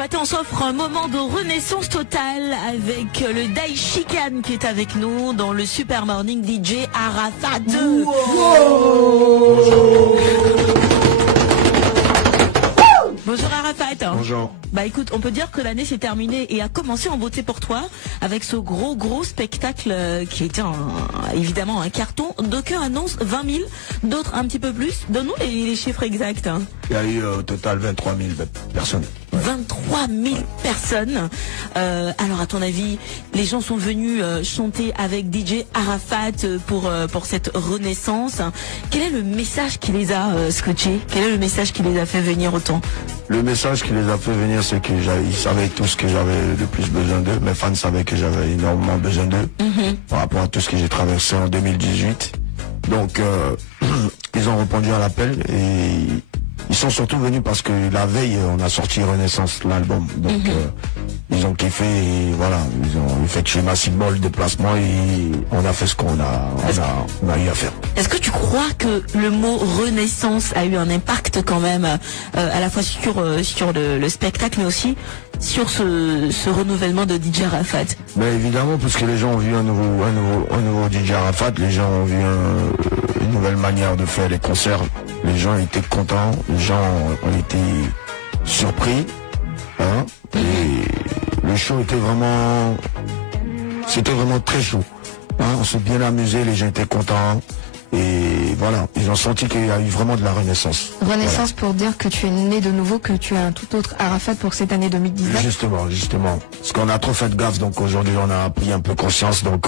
matin, on s'offre un moment de renaissance totale avec le Daishikan qui est avec nous dans le Super Morning DJ Arafat. Bonjour Arafat. Bonjour. Bah écoute, on peut dire que l'année s'est terminée et a commencé en beauté pour toi avec ce gros spectacle qui était évidemment un carton. D'aucuns annoncent 20 000, d'autres un petit peu plus. Donne-nous les chiffres exacts. Il y a eu au total 23 000 personnes. 23 000 personnes. Alors à ton avis, les gens sont venus chanter avec DJ Arafat pour cette renaissance. Quel est le message qui les a scotchés? Quel est le message qui les a fait venir autant? Le message qui les a fait venir, c'est qu'ils savaient tous que j'avais le plus besoin d'eux. Mes fans savaient que j'avais énormément besoin d'eux par rapport à tout ce que j'ai traversé en 2018. Donc ils ont répondu à l'appel et ils sont surtout venus parce que la veille on a sorti Renaissance, l'album. Donc ils ont kiffé et voilà, ils ont effectué massivement le déplacement et on a fait ce qu'on a eu à faire. Est-ce que tu crois que le mot renaissance a eu un impact quand même à la fois sur le spectacle mais aussi sur ce renouvellement de DJ Arafat? Mais évidemment, parce que les gens ont vu un nouveau DJ Arafat, les gens ont vu une nouvelle manière de faire les concerts. Les gens étaient contents, les gens ont été surpris, hein, et le show était vraiment très chaud, hein, on s'est bien amusé, les gens étaient contents. Et voilà, ils ont senti qu'il y a eu vraiment de la renaissance. Renaissance, voilà. Pour dire que tu es né de nouveau, que tu as un tout autre Arafat pour cette année 2019. Justement. Parce qu'on a trop fait de gaffe, donc aujourd'hui on a pris un peu conscience, donc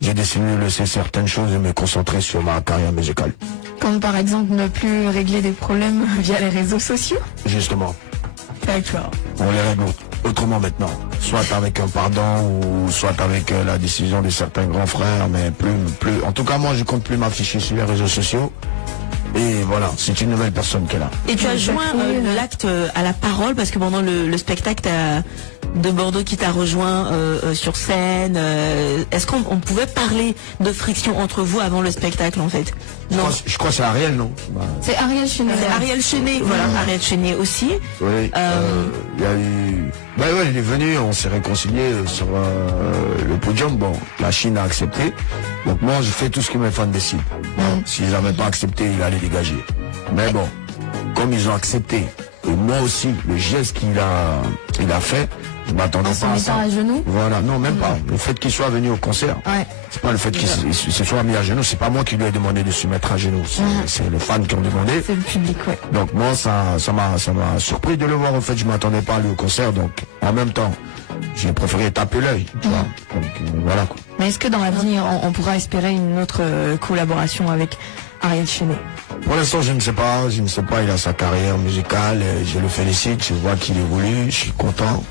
j'ai décidé de laisser certaines choses et me concentrer sur ma carrière musicale. Comme par exemple ne plus régler des problèmes via les réseaux sociaux. Justement. D'accord. On les règle autrement maintenant, soit avec un pardon ou soit avec la décision de certains grands frères, mais plus. En tout cas, moi, je compte plus m'afficher sur les réseaux sociaux. Et voilà, c'est une nouvelle personne qui est là. Et tu as joint l'acte à la parole parce que pendant le spectacle de Bordeaux qui t'a rejoint sur scène, est-ce qu'on pouvait parler de friction entre vous avant le spectacle en fait? Non. Je crois que c'est Ariel, non? C'est Ariel Chenet. C'est Ariel Chenet, voilà, Ariel Chenet aussi. Oui, il y a eu... Ben ouais, il est venu, on s'est réconcilié sur le podium. Bon, la Chine a accepté. Donc moi, je fais tout ce que mes fans décident. S'ils n'avaient pas accepté, il allait dégager. Mais bon, comme ils ont accepté, et moi aussi, le geste qu'il a fait, je m'attendais pas à ça. À genoux? Voilà, non, même pas. Le fait qu'il soit venu au concert, c'est pas le fait qu'il se soit mis à genoux, c'est pas moi qui lui ai demandé de se mettre à genoux. C'est les fans qui ont demandé. C'est le public, ouais. Donc moi, ça m'a surpris de le voir. En fait, je m'attendais pas à lui au concert, donc en même temps, j'ai préféré taper l'œil. Donc voilà quoi. Mais est-ce que dans l'avenir, on pourra espérer une autre collaboration avec Ariel Chenet? Pour l'instant, je ne sais pas. Il a sa carrière musicale. Je le félicite. Je vois qu'il évolue. Je suis content.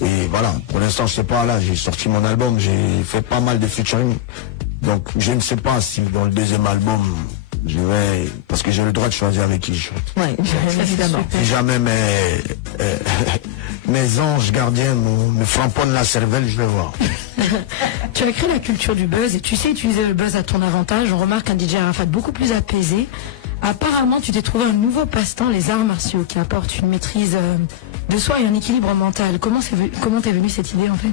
Et voilà. Pour l'instant, je sais pas. Là, j'ai sorti mon album. J'ai fait pas mal de featuring. Donc, je ne sais pas si dans le deuxième album, je vais... Parce que j'ai le droit de choisir avec qui je chante. Oui, évidemment. Si jamais mes anges gardiens me frapponnent la cervelle, je vais voir. Tu as créé la culture du buzz et tu sais utiliser le buzz à ton avantage. On remarque un DJ Arafat beaucoup plus apaisé. Apparemment, tu t'es trouvé un nouveau passe-temps, les arts martiaux, qui apporte une maîtrise de soi et un équilibre mental. Comment t'es venue cette idée en fait?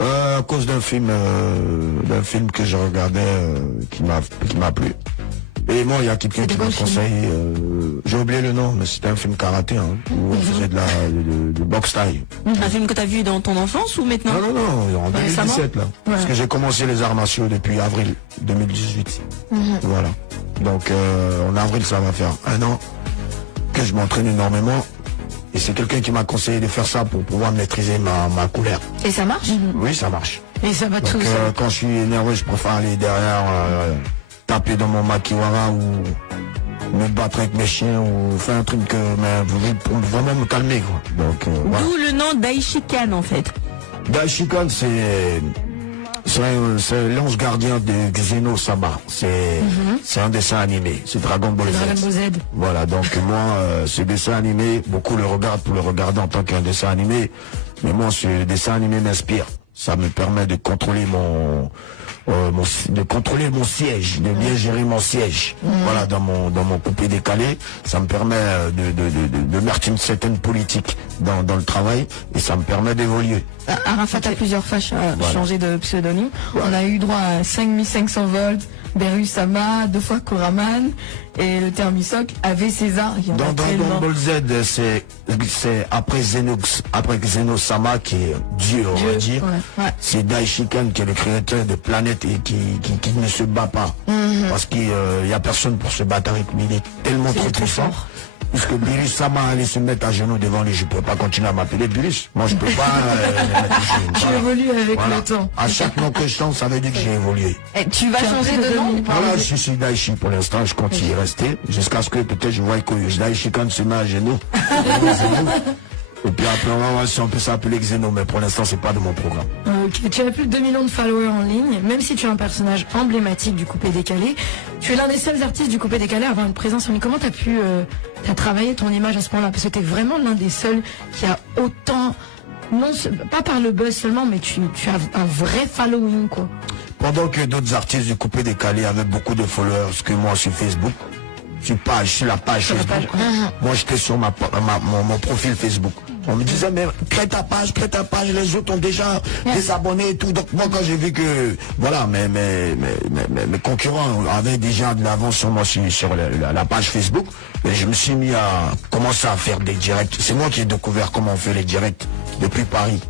À cause d'un film que je regardais qui m'a plu. Et moi, il y a quelqu'un qui m'a conseillé, j'ai oublié le nom, mais c'était un film karaté, hein, où on faisait de boxe taille. Un film que tu as vu dans ton enfance ou maintenant? Non, en 2017 là. Parce que j'ai commencé les arts martiaux depuis avril 2018. Voilà. Donc en avril, ça va faire 1 an que je m'entraîne énormément. Et c'est quelqu'un qui m'a conseillé de faire ça pour pouvoir maîtriser ma couleur. Et ça marche? Oui, ça marche. Et ça va tout. Quand je suis énervé, je préfère aller derrière, taper dans mon makiwara ou me battre avec mes chiens ou faire un truc pour vraiment me calmer, quoi. Donc, voilà. D'où le nom Daishikan en fait. Daishikan, c'est l'ange gardien de Xeno Sama. C'est un dessin animé. C'est Dragon Ball Z. Dragon Ball Z. Voilà, donc moi, ce dessin animé, beaucoup le regardent pour le regarder en tant qu'un dessin animé. Mais moi, ce dessin animé m'inspire. Ça me permet de contrôler de contrôler mon siège, de bien gérer mon siège. Voilà, dans mon coupé décalé, ça me permet de mettre une certaine politique dans le travail et ça me permet d'évoluer. Arafat a plusieurs fois changé de pseudonyme. On a eu droit à 5500 volts, Beru Sama, 2 fois Koraman et le Thermisoc avait César. Dans Dragon Ball Z, c'est après Zeno Sama qui est Dieu, on va dire. Ouais. C'est Daishikan qui est le créateur de Planète et qui ne se bat pas. Parce qu'il n'y a personne pour se battre avec lui. Il est tellement trop puissant. Puisque Beerus Sama allait se mettre à genoux devant lui, je ne peux pas continuer à m'appeler Beerus. Moi, je ne peux pas. Tu évolues avec le temps. À chaque nom que je chante, ça veut dire que j'ai évolué. Et tu vas changer de nom. Voilà, je suis Daichi pour l'instant, je continue à rester. Jusqu'à ce que peut-être je vois que Daichi quand se met à genoux. Et puis après, on va voir si on peut s'appeler Xeno, mais pour l'instant, c'est pas de mon programme. Ok, tu as plus de 2 millions de followers en ligne, même si tu es un personnage emblématique du coupé décalé. Tu es l'un des seuls artistes du coupé décalé à avoir une présence en ligne. Comment tu as pu travailler ton image à ce point-là? Parce que tu es vraiment l'un des seuls qui a autant, non, pas par le buzz seulement, mais tu as un vrai following, quoi. Pendant que d'autres artistes du coupé décalé avaient beaucoup de followers que moi sur Facebook, sur la page Facebook. Moi, j'étais sur mon profil Facebook. On me disait, mais crée ta page, les autres ont déjà des abonnés et tout. Donc moi, quand j'ai vu que, voilà, mes concurrents avaient déjà de l'avance sur moi sur la page Facebook, et je me suis mis à commencer à faire des directs. C'est moi qui ai découvert comment on fait les directs depuis Paris.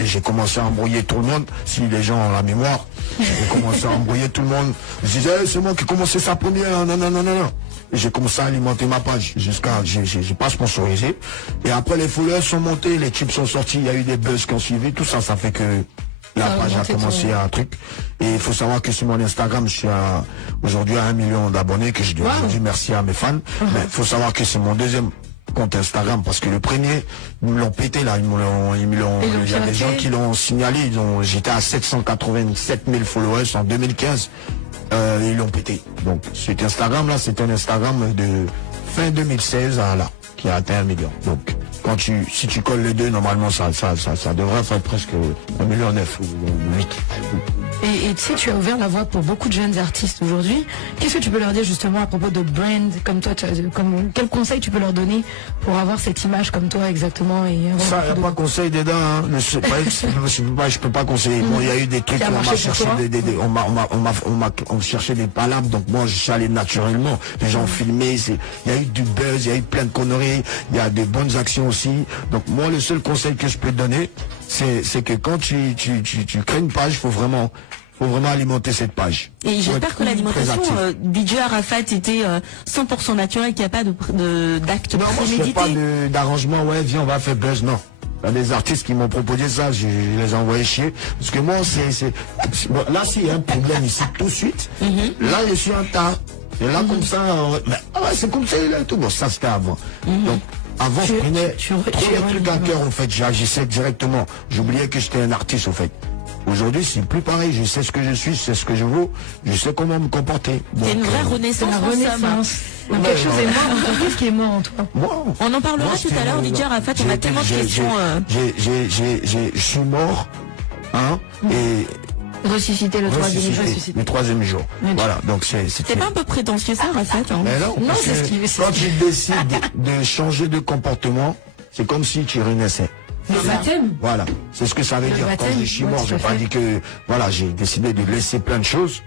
Et j'ai commencé à embrouiller tout le monde. Si les gens ont la mémoire, j'ai commencé à embrouiller tout le monde. Je disais, hey, c'est moi qui ai commencé ça premier. Non. Et j'ai commencé à alimenter ma page jusqu'à, j'ai pas sponsorisé. Et après, les followers sont montés, les tubes sont sortis, il y a eu des buzz qui ont suivi. Tout ça, ça fait que la page a commencé à un truc. Et il faut savoir que sur mon Instagram, je suis aujourd'hui à 1 million d'abonnés, que je dois dire merci à mes fans. Mais il faut savoir que c'est mon deuxième compte Instagram, parce que le premier, ils me l'ont pété là, il y a des gens qui l'ont signalé, j'étais à 787 000 followers en 2015, ils l'ont pété. Donc cet Instagram là, c'est un Instagram de fin 2016 à là, qui a atteint 1 million. Donc si tu colles les deux, normalement ça devrait faire presque 1,9 million ou 8. Et tu sais, tu as ouvert la voie pour beaucoup de jeunes artistes aujourd'hui. Qu'est-ce que tu peux leur dire justement à propos de brand comme toi, quel conseil tu peux leur donner pour avoir cette image comme toi exactement et ça, il n'y a pas conseil dedans. Hein. Je peux pas conseiller. Bon, il y a eu des trucs, on m'a cherché on cherchait des palabres, donc moi je suis allé naturellement. Les gens ont filmé, il y a eu du buzz, il y a eu plein de conneries, il y a des bonnes actions aussi. Donc moi, le seul conseil que je peux te donner, c'est que quand tu crées une page, faut vraiment alimenter cette page. Et j'espère que l'alimentation DJ Arafat était 100% naturel, qu'il n'y a pas d'acte prémédité. Non, moi je fais pas d'arrangement, ouais, viens, on va faire buzz, non. Il y a des artistes qui m'ont proposé ça, je les ai envoyés chier. Parce que moi, bon, là, s'il y a un problème ici tout de suite, là, je suis un tas. Et là, comme ça, c'est comme ça, là, et tout. Bon, ça, c'était avant. Donc, avant, je prenais trop de trucs à cœur, en fait. J'agissais directement. J'oubliais que j'étais un artiste, en fait. Aujourd'hui, c'est plus pareil. Je sais ce que je suis, je sais ce que je vaux, je sais comment me comporter. C'est une vraie renaissance. Quelque chose est mort. Qu'est-ce qui est mort en toi? On en parlera tout à l'heure, DJ Arafat. On a tellement de questions. Je suis mort, hein, et ressusciter le troisième jour. Voilà, donc c'est pas un peu prétentieux ça, Arafat, hein? Mais non, c'est ce qui quand tu décides de changer de comportement, c'est comme si tu renaissais. Le baptême. Voilà, c'est ce que ça veut dire. Quand je suis mort, j'ai pas dit que voilà, j'ai décidé de laisser plein de choses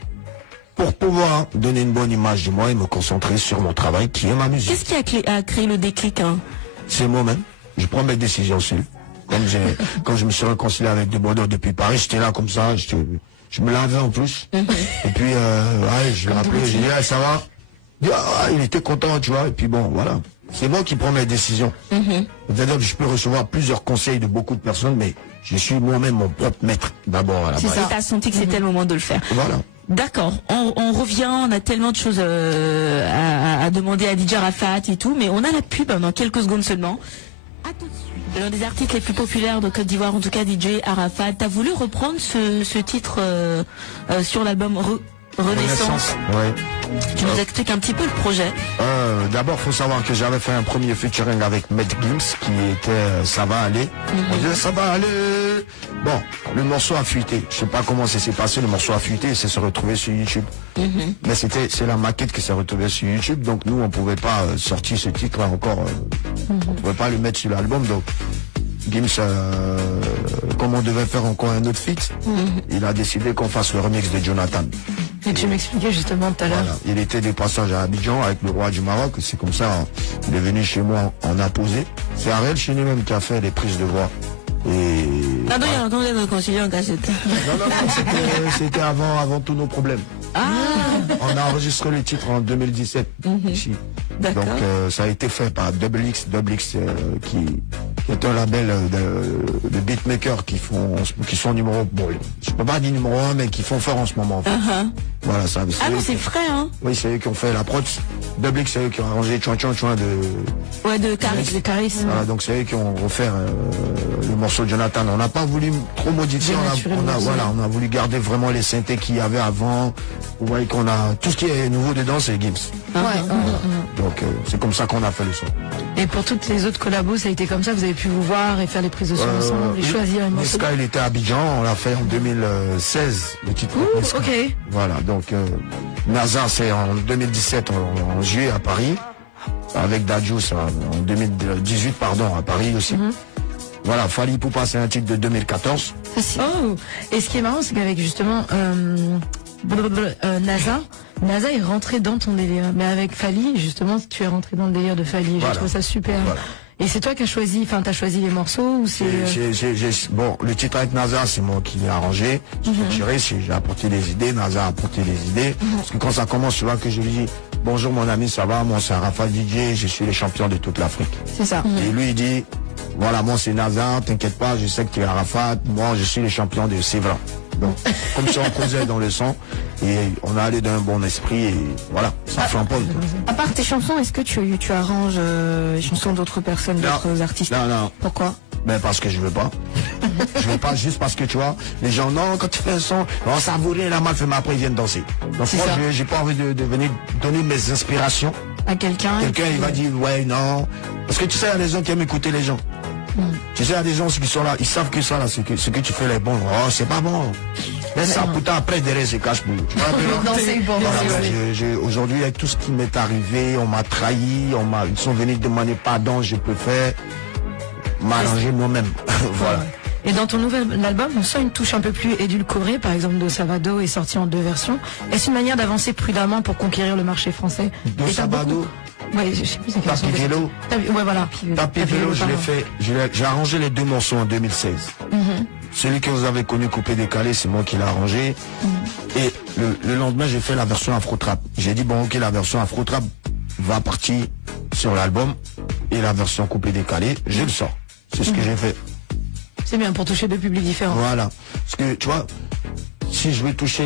pour pouvoir donner une bonne image de moi et me concentrer sur mon travail qui est ma musique. Qu'est-ce qui a créé le déclic, hein? C'est moi-même. Je prends mes décisions seul. Quand je me suis réconcilié avec De Bordeaux depuis Paris, j'étais là comme ça, je me lavais en plus. Et puis je l'ai appelé, j'ai dit ça va. Il était content, tu vois. Et puis bon, voilà. C'est moi qui prends mes décisions. C'est-à-dire que je peux recevoir plusieurs conseils de beaucoup de personnes, mais je suis moi-même mon propre maître d'abord à la base. C'est ça, t'as senti que c'était le moment de le faire. Voilà. D'accord, on revient, on a tellement de choses à demander à DJ Arafat et tout, mais on a la pub dans quelques secondes seulement. À tout de suite. L'un des artistes les plus populaires de Côte d'Ivoire, en tout cas DJ Arafat, t'as voulu reprendre ce titre sur l'album Renaissance. Ouais. Tu nous expliques un petit peu le projet. D'abord, faut savoir que j'avais fait un premier featuring avec Matt Gims qui était Ça va aller. On disait ça va aller. Bon, le morceau a fuité. Je sais pas comment ça s'est passé. Le morceau a fuité et c'est se retrouvé sur YouTube. Mais c'est la maquette qui s'est retrouvée sur YouTube. Donc nous, on pouvait pas sortir ce titre encore. On pouvait pas le mettre sur l'album. Donc Gims, comme on devait faire encore un autre feat, il a décidé qu'on fasse le remix de Jonathan. Et tu m'expliquais justement tout à l'heure. Voilà. Il était des passages à Abidjan avec le roi du Maroc. C'est comme ça, il est venu chez moi en imposé. C'est Ariel Chéni même qui a fait les prises de voix. Et... Ah donc il y a encore des réconciliés en cachette. Non, c'était avant tous nos problèmes. On a enregistré le titre en 2017 ici. D'accord. Donc ça a été fait par Double X qui est un label de beatmakers qui sont numéro, bon, je peux pas dire numéro 1, mais qui font fort en ce moment. En fait. Voilà, ça. Ah non, c'est frais, hein. Oui, c'est eux qui ont fait la prod. Double X, c'est eux qui ont arrangé Chouin de... Ouais, de Caris. Les carisses. Voilà, donc c'est eux qui ont refait le morceau de Jonathan. On n'a pas voulu trop modifier, on a voulu garder vraiment les synthés qu'il y avait avant. Vous voyez qu'on a tout ce qui est nouveau dedans, c'est Gims. Donc c'est comme ça qu'on a fait le son. Et pour toutes les autres collabos, ça a été comme ça, vous avez pu vous voir et faire les prises de son ensemble et choisir un morceau. Niska, il était à Abidjan, on l'a fait en 2016, le titre. Ok. Voilà, donc NASA, c'est en 2017, en juillet à Paris, avec Dadjous en 2018, pardon, à Paris aussi. Voilà, Fally Ipupa, c'est un titre de 2014. Oh, et ce qui est marrant, c'est qu'avec justement NASA est rentré dans ton délire. Mais avec Fally, justement, tu es rentré dans le délire de Fally. Voilà. Je trouve ça super. Voilà. Et c'est toi qui as choisi, t'as choisi les morceaux ou c'est... Bon, le titre avec NASA, c'est moi qui l'ai arrangé. J'ai apporté des idées, NASA a apporté des idées. Parce que quand ça commence, tu vois que je lui dis, bonjour mon ami, ça va, moi c'est Arafat DJ, je suis le champion de toute l'Afrique. C'est ça. Et lui il dit, voilà, moi c'est NASA, t'inquiète pas, je sais que tu es Arafat, moi je suis le champion de Sévran. Donc, comme ça on causait dans le son, et on a allé d'un bon esprit, et voilà, ça flamboie. À part tes chansons, est-ce que tu arranges les chansons d'autres personnes, d'autres artistes? Non. Pourquoi? Ben parce que je veux pas. Je veux pas juste parce que tu vois, les gens, non, quand tu fais un son, non, ça vaut rien, la mal fait, mais après ils viennent danser. Donc moi, j'ai pas envie de venir donner mes inspirations à quelqu'un. Quelqu'un, il va dire, ouais, non. Parce que tu sais, il y a des gens qui aiment écouter les gens. Tu sais, il y a des gens qui sont là, ils savent que ça, là, ce que tu fais, les bons. Oh, c'est pas bon. Laisse ça, pourtant, après, derrière, c'est cache-boule. Tu vois, aujourd'hui, avec tout ce qui m'est arrivé, on m'a trahi, ils sont venus demander pardon, je peux faire m'arranger moi-même. Voilà. Et dans ton nouvel album, on sent une touche un peu plus édulcorée, par exemple Do Savado est sorti en 2 versions. Est-ce une manière d'avancer prudemment pour conquérir le marché français? Do Savado, ouais, je sais plus c'est Tapis Vélo. Ouais, voilà. Tapis Vélo, je l'ai fait, j'ai arrangé les 2 morceaux en 2016. Celui que vous avez connu coupé décalé, c'est moi qui l'ai arrangé. Et le lendemain, j'ai fait la version Afro Trap. J'ai dit, bon, ok, la version Afro Trap va partir sur l'album. Et la version coupé décalé, je le sors. C'est ce que j'ai fait. C'est bien pour toucher 2 publics différents. Voilà. Parce que, tu vois, si je vais toucher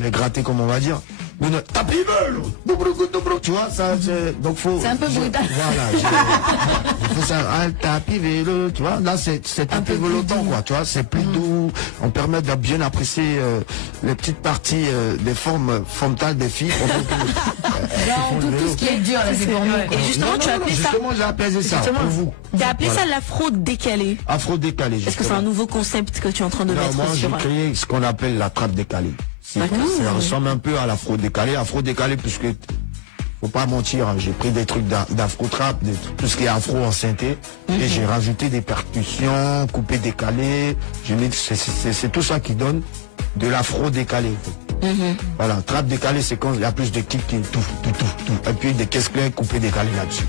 les grattés, comme on va dire, tapis vélo, tu vois, ça, donc faut. C'est un peu brutal. Voilà. Il faut ça, tapis vélo, tu vois, là, c'est un peu velotant, quoi, tu vois, c'est plus doux. On permet de bien apprécier les petites parties des formes frontales des filles. Tout ce qui est dur, là, c'est pour nous. Et justement, tu as appelé ça. Justement, j'ai appelé ça pour vous. Tu as appelé ça l'afro décalé. Afro décalé. Est-ce que c'est un nouveau concept que tu es en train de mettre moi, sur... j'ai créé ce qu'on appelle la trappe décalée. Ça ressemble un peu à l'afro décalé. Afro décalé, puisque, faut pas mentir, j'ai pris des trucs d'afro trap, tout ce qui est afro en synthé, et j'ai rajouté des percussions, coupé décalé. C'est tout ça qui donne de l'afro décalé. Voilà, trap décalé, c'est quand il y a plus de kicks qui tout. Et puis des caisses claires coupées décalées là-dessus.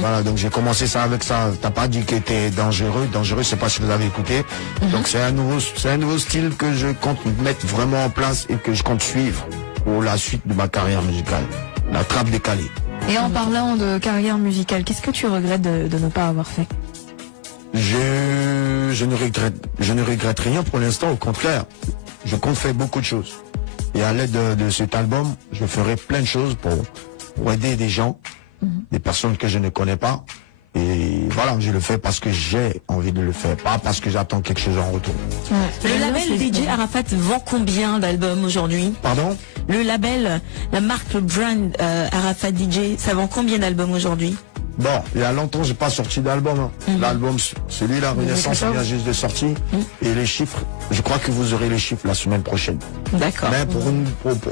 Voilà, donc j'ai commencé ça avec ça. T'as pas dit que t'es dangereux. Dangereux, c'est pas si vous avez écouté. Donc c'est un nouveau style que je compte mettre vraiment en place et que je compte suivre pour la suite de ma carrière musicale. La trappe décalée. Et en parlant de carrière musicale, qu'est-ce que tu regrettes de ne pas avoir fait? Je ne regrette rien pour l'instant, au contraire. Je compte faire beaucoup de choses. Et à l'aide de cet album, je ferai plein de choses pour aider des gens, des personnes que je ne connais pas, Et voilà, je le fais parce que j'ai envie de le faire, pas parce que j'attends quelque chose en retour. Le label DJ Arafat vend combien d'albums aujourd'hui? Pardon? Le label, la marque, le brand Arafat DJ, ça vend combien d'albums aujourd'hui? Bon, il y a longtemps, j'ai pas sorti d'album. Hein. L'album, celui-là, Renaissance, vient juste de sortir. Et les chiffres, je crois que vous aurez les chiffres la semaine prochaine. D'accord. Mais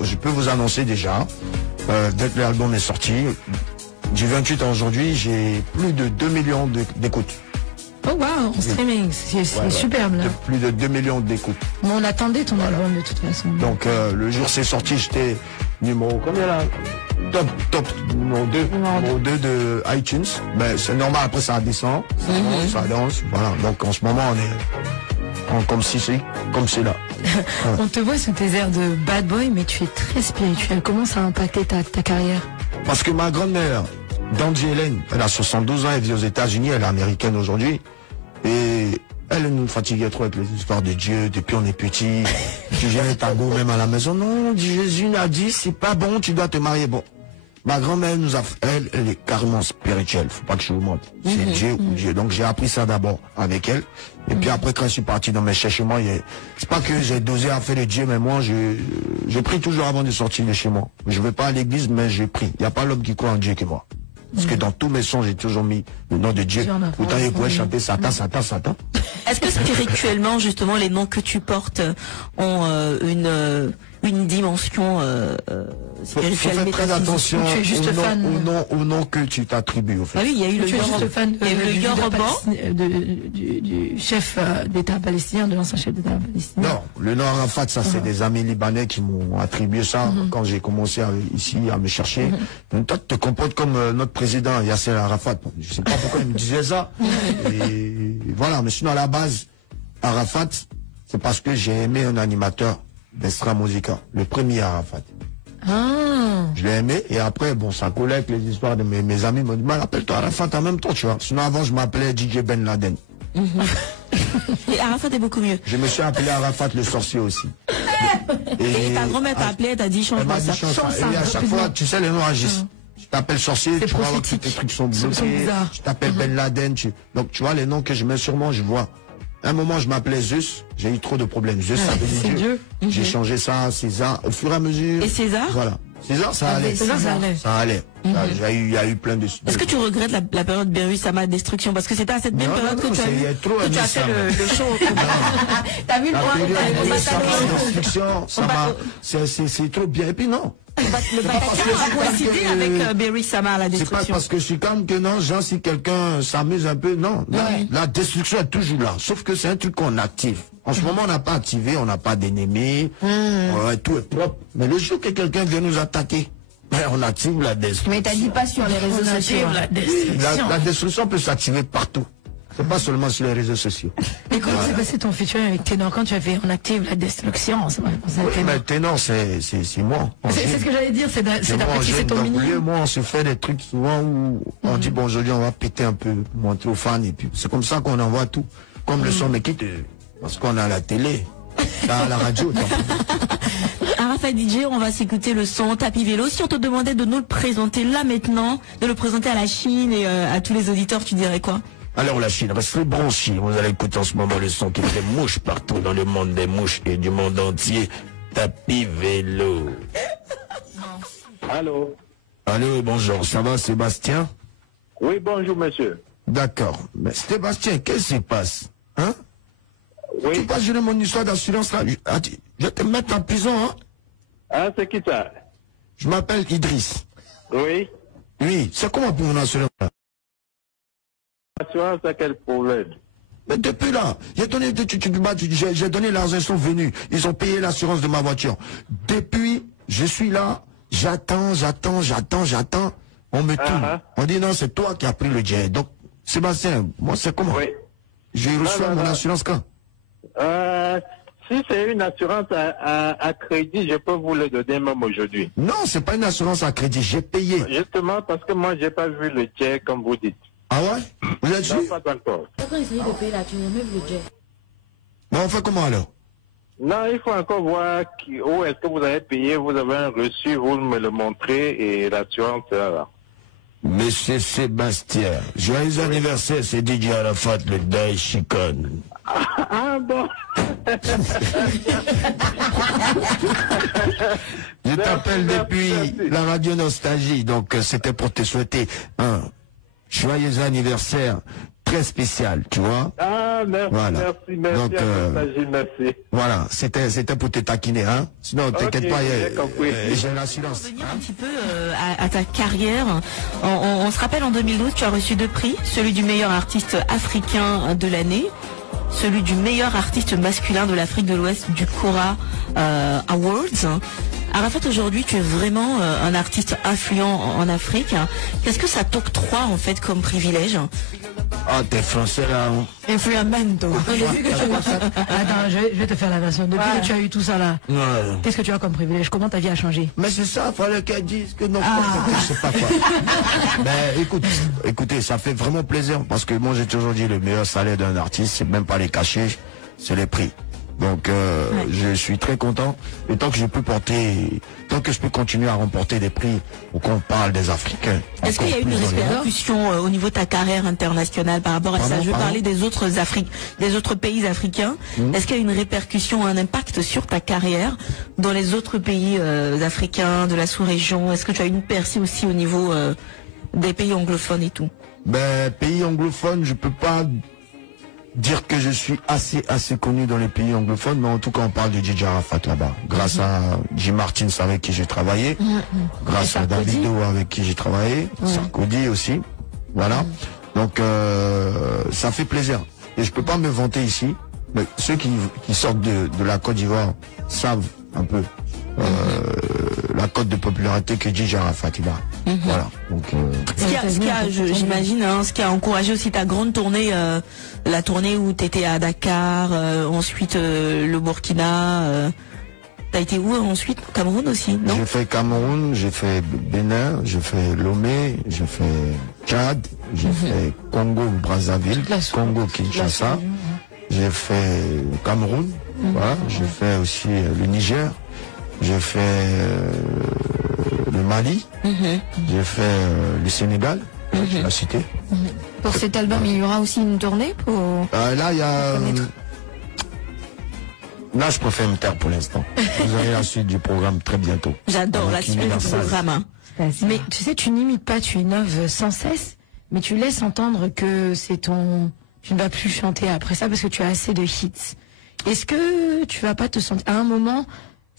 je peux vous annoncer déjà, dès que l'album est sorti, du 28 à aujourd'hui, j'ai plus de 2 millions d'écoutes. Oh wow, en streaming, c'est superbe là. Plus de 2 millions d'écoutes. Mais on attendait ton album de toute façon. Donc le jour c'est sorti, j'étais numéro combien là? Top numéro 2 de iTunes. Mais c'est normal, après ça descend, ça danse, voilà. Donc en ce moment on est comme c'est là. On te voit sous tes airs de bad boy, mais tu es très spirituel. Comment ça a impacté ta carrière? Parce que ma grand-mère, Dandy Hélène, elle a 72 ans, elle vit aux États-Unis, elle est américaine aujourd'hui. Et elle nous fatiguait trop avec les histoires de Dieu, depuis on est petit. Tu viens ta go même à la maison. Non, Jésus a dit, c'est pas bon, tu dois te marier. Bon. Ma grand-mère elle est carrément spirituelle, faut pas que je vous montre. C'est Dieu ou Dieu. Donc j'ai appris ça d'abord avec elle. Et puis après quand je suis parti dans mes cherchements, c'est pas que j'ai dosé à faire de Dieu, mais moi je prie toujours avant de sortir de chez moi. Je vais pas à l'église, mais je prie. Il n'y a pas l'homme qui croit en Dieu que moi. Parce que dans tous mes sons, j'ai toujours mis le nom de Dieu. Pourtant, il pourrait chanter Satan, Satan, Satan. Est-ce que spirituellement, justement, les noms que tu portes ont une dimension spirituelle? Faut faire très attention tu es juste au nom que tu t'attribues, au fait. Ah oui, il y a eu le Yoruba du chef d'État palestinien, de l'ancien chef d'État palestinien. Non, le nom Arafat, ça c'est des amis libanais qui m'ont attribué ça quand j'ai commencé ici à me chercher. Toi, tu te comportes comme notre président Yasser Arafat. Je sais pas pourquoi il me disait ça. Et voilà, mais sinon à la base, Arafat, c'est parce que j'ai aimé un animateur d'Extra Musica, le premier Arafat. Je l'ai aimé et après, bon, ça collait avec les histoires de mes amis m'ont dit, mais appelle-toi Arafat en même temps, tu vois. Sinon avant, je m'appelais DJ Ben Laden. Et Arafat est beaucoup mieux. Je me suis appelé Arafat le sorcier aussi. Et ta grand-mère t'a appelé, t'as dit change pas ça. Et à chaque fois, tu sais, les noms agissent. Je t'appelle sorcier, tu vois que tes trucs sont bloqués. Je t'appelle Ben Laden. Donc tu vois les noms que je mets sur moi, je vois. À un moment, je m'appelais Zeus. J'ai eu trop de problèmes. Zeus, ça veut dire Dieu. J'ai changé ça à César. Au fur et à mesure. Et César? Voilà. César, ça allait. César, ça allait. Ça allait. Il y a eu plein de... Est-ce que tu regrettes la période Berus-Sama Destruction? Parce que c'était à cette même période que tu as fait le show. T'as vu le Destruction, c'est trop bien. Et puis non. Le Bataclan a coïncidé avec Berus-Sama à la Destruction. C'est pas parce que je suis calme que non, genre si quelqu'un s'amuse un peu, non. La destruction est toujours là. Sauf que c'est un truc qu'on active. En ce moment, on n'a pas activé, on n'a pas d'ennemis, tout est propre. Mais le jour que quelqu'un vient nous attaquer, on active la destruction. Mais t'as dit pas sur les réseaux sociaux. La destruction peut s'activer partout. C'est pas seulement sur les réseaux sociaux. Et comment s'est passé ton featuring avec Ténor quand tu as fait on active la destruction? Mais Ténor, c'est moi. C'est ce que j'allais dire, c'est d'apprécier, c'est ton mini. Moi, on se fait des trucs souvent où on dit bon, aujourd'hui, on va péter un peu, montrer aux fans, et puis c'est comme ça qu'on envoie tout. Comme le son me quitte, parce qu'on a la télé, à la radio. Arafat DJ, on va s'écouter le son Tapis Vélo. Si on te demandait de nous le présenter là maintenant, de le présenter à la Chine et à tous les auditeurs, tu dirais quoi? Alors la Chine, restez branchés. Vous allez écouter en ce moment le son qui fait mouche partout dans le monde des mouches et du monde entier. Tapis Vélo. Allô? Allô, bonjour. Ça va, Sébastien? Oui, bonjour, monsieur. D'accord. Mais Sébastien, qu'est-ce qui se passe? Hein? Oui. Tu vas gérer mon histoire d'assurance là? Je vais te mettre en prison, hein? Ah, c'est qui ça? Je m'appelle Idriss. Oui. Oui, c'est comment pour mon assurance là? Assurance à quel problème? Mais depuis là, j'ai donné l'argent, ils sont venus. Ils ont payé l'assurance de ma voiture. Depuis, je suis là, j'attends. On me tourne. On dit non, c'est toi qui as pris le jet. Donc, Sébastien, moi c'est comment? Oui. J'ai reçu mon assurance quand? Si c'est une assurance à crédit, je peux vous le donner même aujourd'hui. Non, c'est pas une assurance à crédit, j'ai payé. Justement parce que moi, j'ai pas vu le jet comme vous dites. Ah ouais? Vous êtes sûr? Non, pas encore. Quand il s'agit de payer là, tu remets le jet. Bon, on fait comment alors? Non, il faut encore voir où est-ce que vous avez payé, vous avez un reçu, vous me le montrez et l'assurance est là. Monsieur Sébastien, joyeux anniversaire, c'est DJ Arafat, le Daï Chicon. Ah bon. Je t'appelle depuis la radio Nostalgie, donc c'était pour te souhaiter un joyeux anniversaire très spécial, tu vois. Ah, merci, Voilà. merci, Donc, merci. Voilà, c'était pour te taquiner, hein. Sinon, t'inquiète pas, j'ai compris. j'ai l'assurance. Revenir un petit peu à ta carrière. On se rappelle en 2012, tu as reçu 2 prix, celui du meilleur artiste africain de l'année, celui du meilleur artiste masculin de l'Afrique de l'Ouest du Cora Awards. Arafat, aujourd'hui, tu es vraiment un artiste influent en Afrique. Qu'est-ce que ça t'octroie en fait comme privilège? Ah, t'es français là, hein. Influamento. Depuis que tu as... Attends, je vais te faire la version. Depuis que tu as eu tout ça là, Ouais. qu'est-ce que tu as comme privilège? Comment ta vie a changé? Mais c'est ça, fallait qu'elle dise que non, je sais pas quoi. Mais écoutez, ça fait vraiment plaisir parce que moi j'ai toujours dit le meilleur salaire d'un artiste, c'est même pas les cachets, c'est les prix. Donc je suis très content et tant que je peux continuer à remporter des prix pour qu'on parle des Africains. Est-ce qu'il y a une répercussion au niveau de ta carrière internationale par rapport à ça? Je veux parler des autres pays africains. Est-ce qu'il y a une répercussion, un impact sur ta carrière dans les autres pays africains, de la sous-région? Est-ce que tu as une percée aussi au niveau des pays anglophones et tout? Ben, pays anglophones, je peux pas dire que je suis assez connu dans les pays anglophones, mais en tout cas on parle de DJ Arafat là-bas. Grâce à Jim Martins avec qui j'ai travaillé, grâce à Davido avec qui j'ai travaillé, Sarkozy aussi. Voilà. Donc ça fait plaisir. Et je peux pas me vanter ici, mais ceux qui sortent de la Côte d'Ivoire savent un peu la cote de popularité que DJ Arafat il a. Voilà. Donc j'imagine, ce qui a encouragé aussi ta grande tournée, la tournée où tu étais à Dakar, ensuite le Burkina. T'as été où ensuite? Cameroun aussi, non? J'ai fait Cameroun, j'ai fait Bénin, j'ai fait Lomé, j'ai fait Tchad, j'ai fait Congo Brazzaville, Congo Kinshasa, j'ai fait Cameroun, voilà, j'ai fait aussi le Niger. J'ai fait le Mali, j'ai fait le Sénégal, je l'ai cité. Pour cet album, il y aura aussi une tournée pour... Là, il y a... Là, je préfère me taire pour l'instant. Vous aurez la suite du programme très bientôt. J'adore la suite du programme. Mais tu sais, tu n'imites pas, tu innoves sans cesse, mais tu laisses entendre que c'est ton... Tu ne vas plus chanter après ça parce que tu as assez de hits. Est-ce que tu vas pas te sentir... À un moment...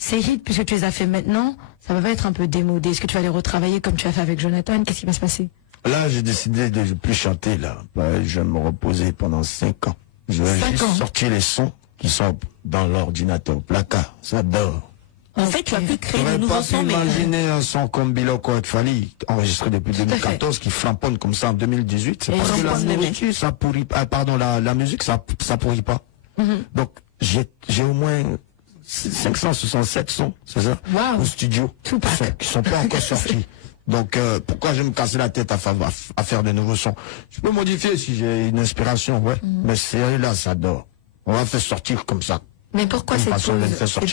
Ces hits, puisque tu les as fait maintenant, ça va pas être un peu démodé. Est-ce que tu vas les retravailler comme tu as fait avec Jonathan? Qu'est-ce qui va se passer? Là, j'ai décidé de ne plus chanter, là. Je vais me reposer pendant 5 ans. Je vais juste sortir les sons qui sont dans l'ordinateur. Placard, ça dort. En fait, tu as pu créer de nouveaux sons, mais... imaginer un son comme Biloko et Fali, enregistré depuis 2014, qui flamponne comme ça en 2018. C'est parce que la nourriture, ça pourrit pas. Pardon, la musique, ça pourrit pas. Donc, j'ai au moins 567 sons, c'est ça? Au studio. Qui sont pas encore sortis. Donc, pourquoi je vais me casser la tête à faire de nouveaux sons? Je peux modifier si j'ai une inspiration, ouais. Mais c'est là, ça dort. On va faire sortir comme ça. Mais pourquoi cette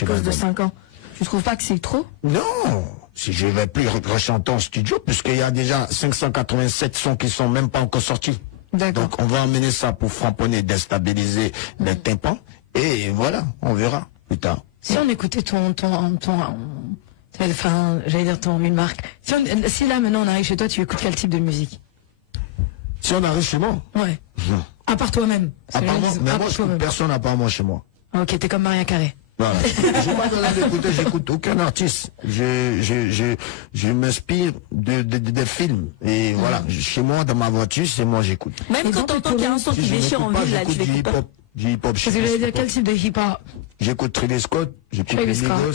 pause de 5 ans? Tu trouves pas que c'est trop? Non, si je vais plus rechanter en studio, puisqu'il y a déjà 587 sons qui sont même pas encore sortis. Donc on va emmener ça pour framponner, déstabiliser les tympans, et voilà, on verra plus tard. Si on écoutait j'allais dire une marque. Si là maintenant on arrive chez toi, tu écoutes quel type de musique? Si on arrive chez moi? Ouais. À part toi-même. À part moi, mais moi j'écoute personne à part moi chez moi. Ok, t'es comme Maria Carré. Voilà. J'ai pas besoin d'écouter, j'écoute aucun artiste. Je m'inspire des films. Et voilà, chez moi, dans ma voiture, c'est moi j'écoute. Même quand t'entends qu'il y a un son qui déchire en ville, là, tu l'écoutes pas. Du hip-hop. Parce que j'allais dire quel type de hip-hop? J'écoute Travis Scott, j'écoute les Migos,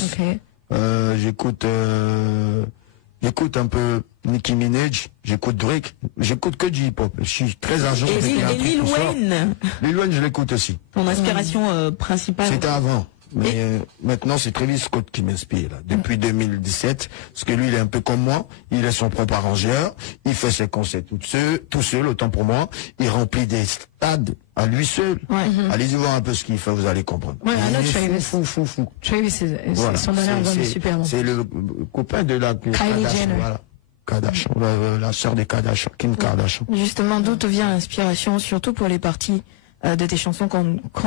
j'écoute un peu Nicki Minaj, j'écoute Drake, j'écoute que du hip-hop. Je suis très agent. Et Lil Wayne. Lil Wayne, je l'écoute aussi. Ton inspiration principale? C'était avant. Mais maintenant, c'est Travis Scott qui m'inspire, là, depuis 2017. Parce que lui, il est un peu comme moi. Il est son propre arrangeur. Il fait ses concerts tout seul, autant pour moi. Il remplit des stades à lui seul. Allez-y voir un peu ce qu'il fait, vous allez comprendre. Ouais, fou. Travis, son dernier album est super bon. C'est le copain de la Kylie Jenner. Voilà. Kardashian, la sœur des Kardashian, Kim Kardashian. Justement, d'où te vient l'inspiration, surtout pour les parties de tes chansons qu'on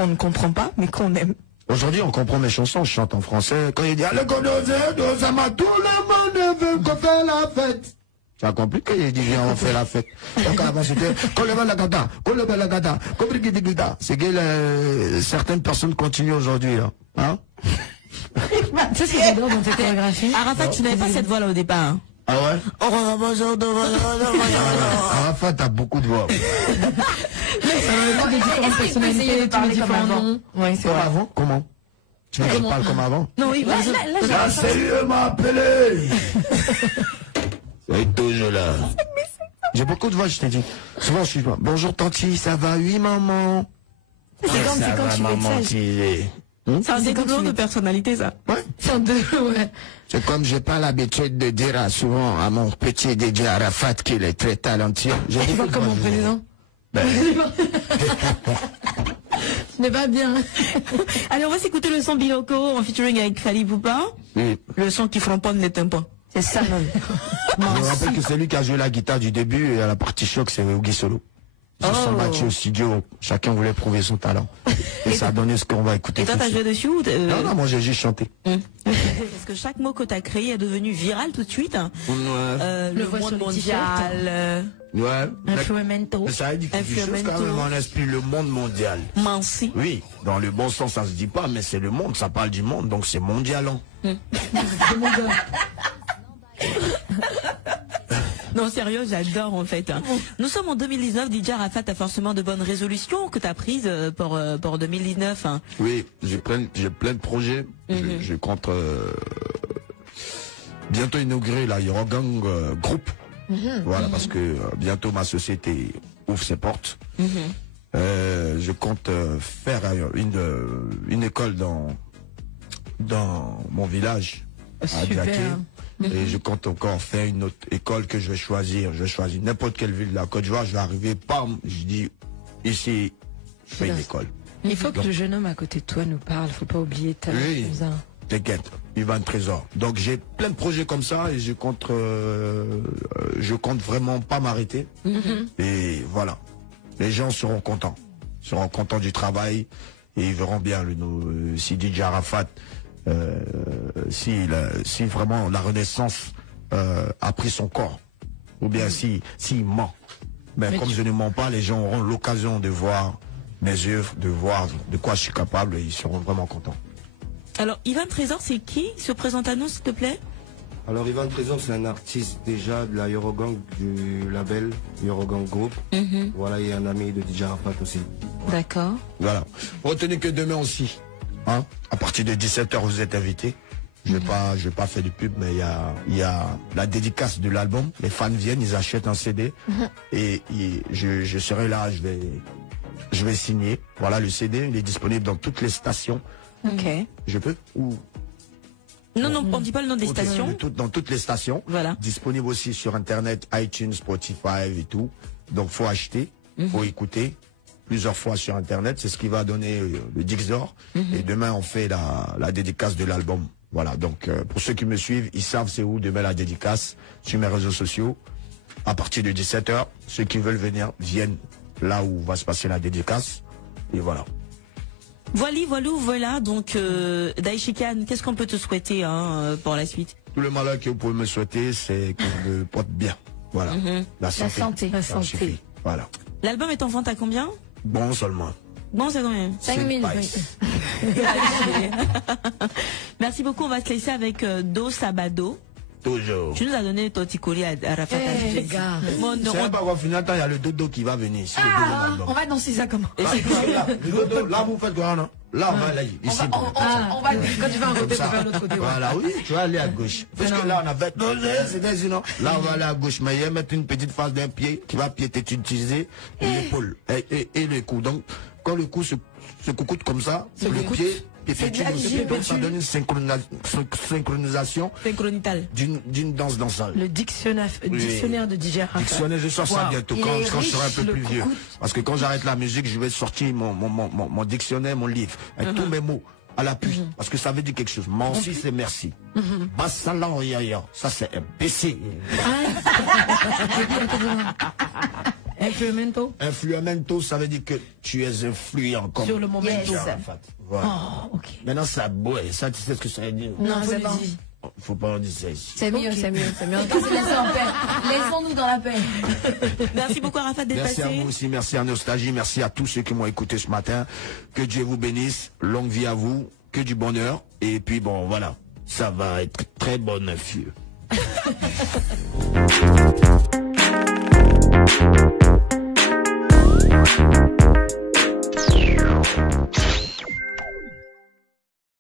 ne comprend pas, mais qu'on aime? Aujourd'hui, on comprend mes chansons, je chante en français. Quand il dit, allez, qu'on ose, ça m'a tout le monde veut qu'on fait la fête. Ça compliqué, il dit, viens, on fait la fête. Donc, avant, c'était, c'est que certaines personnes continuent aujourd'hui, là. Hein? Ça, c'est j'adore dans tes chorégraphies. Arafat, tu n'avais pas cette voix là au départ. Hein. Ah ouais? Arafat a beaucoup de voix. Des différentes personnalités, de parler comme avant. Oui, c'est Comme vrai. avant? Comment? Tu veux que je parle comme avant? Non, oui, là, La CE m'a appelé. C'est toujours là. J'ai beaucoup de voix, je t'ai dit. Souvent, je suis là. Bonjour, tanti, ça va? Oui, maman. C'est quand tu fais ça. c'est un dédoublement de personnalité, ça. Ouais. C'est un deux, ouais. C'est comme j'ai pas l'habitude de dire souvent à mon petit DJ Arafat qu'il est très talentueux. Je dis Pas comme mon président. Ben, Ce n'est pas bien. Allez, on va s'écouter le son Biloko en featuring avec Fali Poupa. oui. Le son qui framponne les tympans. C'est ça, même. Je me rappelle que c'est lui qui a joué la guitare du début et à la partie choc, c'est Ogi Solo. Ils se sont battus au studio, chacun voulait prouver son talent. Et ça a donné ce qu'on va écouter. Et toi, tout de t'as suite. joué dessus ou Non, moi j'ai juste chanté. Parce que chaque mot que t'as créé est devenu viral tout de suite. Le voit monde sur les mondial, Ouais. Influemento. Mais ça a dit quelque chose Influemento. quand même en esprit, le monde mondial. Mansi. Oui, dans le bon sens, ça se dit pas, mais c'est le monde, ça parle du monde, donc c'est mondial. Hein. Non, sérieux, j'adore en fait. Nous sommes en 2019, DJ Arafat a forcément de bonnes résolutions que tu as prises pour 2019. Hein. Oui, j'ai plein de projets. Je compte bientôt inaugurer la Yorogang Group. Voilà, parce que bientôt ma société ouvre ses portes. Je compte faire une école dans mon village à Super. Diaké. Et je compte encore faire une autre école que je vais choisir. Je vais choisir n'importe quelle ville de la Côte d'Ivoire. Je vais arriver, bam, je dis, ici, je fais une école. Il faut que le jeune homme à côté de toi nous parle. Faut pas oublier ta Oui. cousin. T'inquiète, Ivan Trésor. Donc j'ai plein de projets comme ça et je compte vraiment pas m'arrêter. Et voilà, les gens seront contents du travail et ils verront bien si DJ Arafat, si vraiment la Renaissance a pris son corps, ou bien s'il ment. Mais comme je ne mens pas, les gens auront l'occasion de voir mes œuvres, de voir de quoi je suis capable et ils seront vraiment contents. Alors, Ivan Trésor, c'est qui? Se présente à nous, s'il te plaît. Alors Ivan Trésor, c'est un artiste déjà de la Yorogang, du label Yorogang Group. Voilà, et un ami de DJ Arafat aussi. D'accord. Voilà. Retenez que demain aussi, hein, à partir de 17h, vous êtes invités. Je vais pas faire de pub, mais il y a la dédicace de l'album. Les fans viennent, ils achètent un CD. Et je serai là, je vais signer. Voilà, le CD, il est disponible dans toutes les stations. Ok. Je peux ou Non, on dit pas le nom des stations. Dans toutes les stations. Voilà. Disponible aussi sur Internet, iTunes, Spotify et tout. Donc, faut acheter, faut écouter plusieurs fois sur Internet. C'est ce qui va donner le Dix d'or. Et demain, on fait la dédicace de l'album. Voilà. Donc, pour ceux qui me suivent, ils savent c'est où demain la dédicace sur mes réseaux sociaux. À partir de 17h, ceux qui veulent venir viennent là où va se passer la dédicace. Et voilà. Voilà. Donc, Daishikan, qu'est-ce qu'on peut te souhaiter pour la suite? Tout le malheur que vous pouvez me souhaiter, c'est que je me porte bien. Voilà. La santé. La Ça santé. suffit. Voilà. L'album est en vente à combien? Bon seulement. Bon, c'est combien? 5 000. Merci beaucoup. On va se laisser avec Do Sabado. Toujours. Tu nous as donné ton petit collier à Rafat. Les gars. C'est même pas qu'on finit, attends, il y a le dodo qui va venir. C'est le dodo dans l'album. On va danser ça comment? Le dodo, là, vous faites quoi, non? Là, on va aller ici. On va, quand tu vas un côté, tu vas faire l'autre côté. Voilà, oui, tu vas aller à gauche. Parce que là, on avait c'était sinon. Là, on va aller à gauche, mais il va mettre une petite face d'un pied qui va piéter, utiliser l'épaule et le cou. Donc, quand le cou se coucoute comme ça, le pied pétule aussi. Donc, ça donne une synchronisation Synchronital. d'une danse dansante. Le dictionnaire de DJ Arafat. Dictionnaire, je sors ça bientôt Il quand est je serai un peu riche, plus le vieux. coucou. Parce que quand j'arrête la musique, je vais sortir mon dictionnaire, mon livre, avec tous mes mots. à l'appui, parce que ça veut dire quelque chose. Merci, c'est merci. Bassalan, ça c'est imbécile. Influemento. Influemento, ça veut dire que tu es influent comme Sur le moment. Voilà. Oh, ok. Maintenant, ça boit, ça, tu sais ce que ça veut dire? Non, c'est bon. Faut pas en dire ça ici. C'est mieux, c'est mieux, c'est mieux. Laissez en paix. Laissons-nous dans la paix. Merci beaucoup Arafat d'être Merci passé. à vous aussi, merci à Nostalgie, merci à tous ceux qui m'ont écouté ce matin. Que Dieu vous bénisse, longue vie à vous, que du bonheur. Et puis bon, voilà, ça va être très bon, vieux.